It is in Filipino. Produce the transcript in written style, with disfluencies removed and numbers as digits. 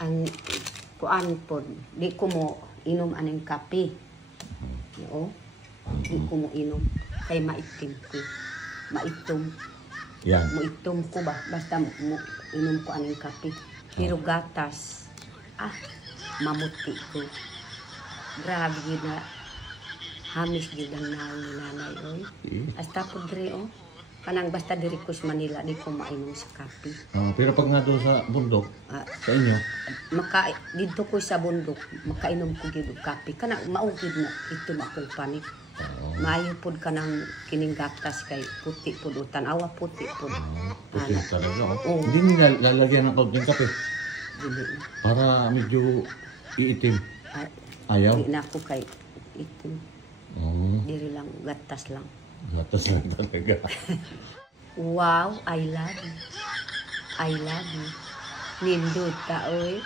ang kuan po, di ko mo inom aning kape. Oo. Di ko mo inom. Kay maitim ko. Maitom. Yan. Maitom ko ba? Basta mo inom ko aning kape. Pero gatas, mamuti ko. Grabe yun na. Hamis yun ang naon ni nanay. Hasta po dre, kanang basta diri ko sa Manila, di ko mainom sa kape. Pero pag nga doon sa bundok, sa inyo? Dito ko sa bundok, makainom ko gid og kape. Kanang maugid na ito akong panik. Maayo pod ka ng kining gatas kay puti pod utan. Awa puti pod. Puti talaga. Hindi mo lalagyan ng kaunting kape? Dili na. Para medyo iitim. Ayaw? Dili na ako kay itim. Dili lang, gatas lang. Gatas lang talaga. Wow, I love you. I love you. Nindot ta, oy.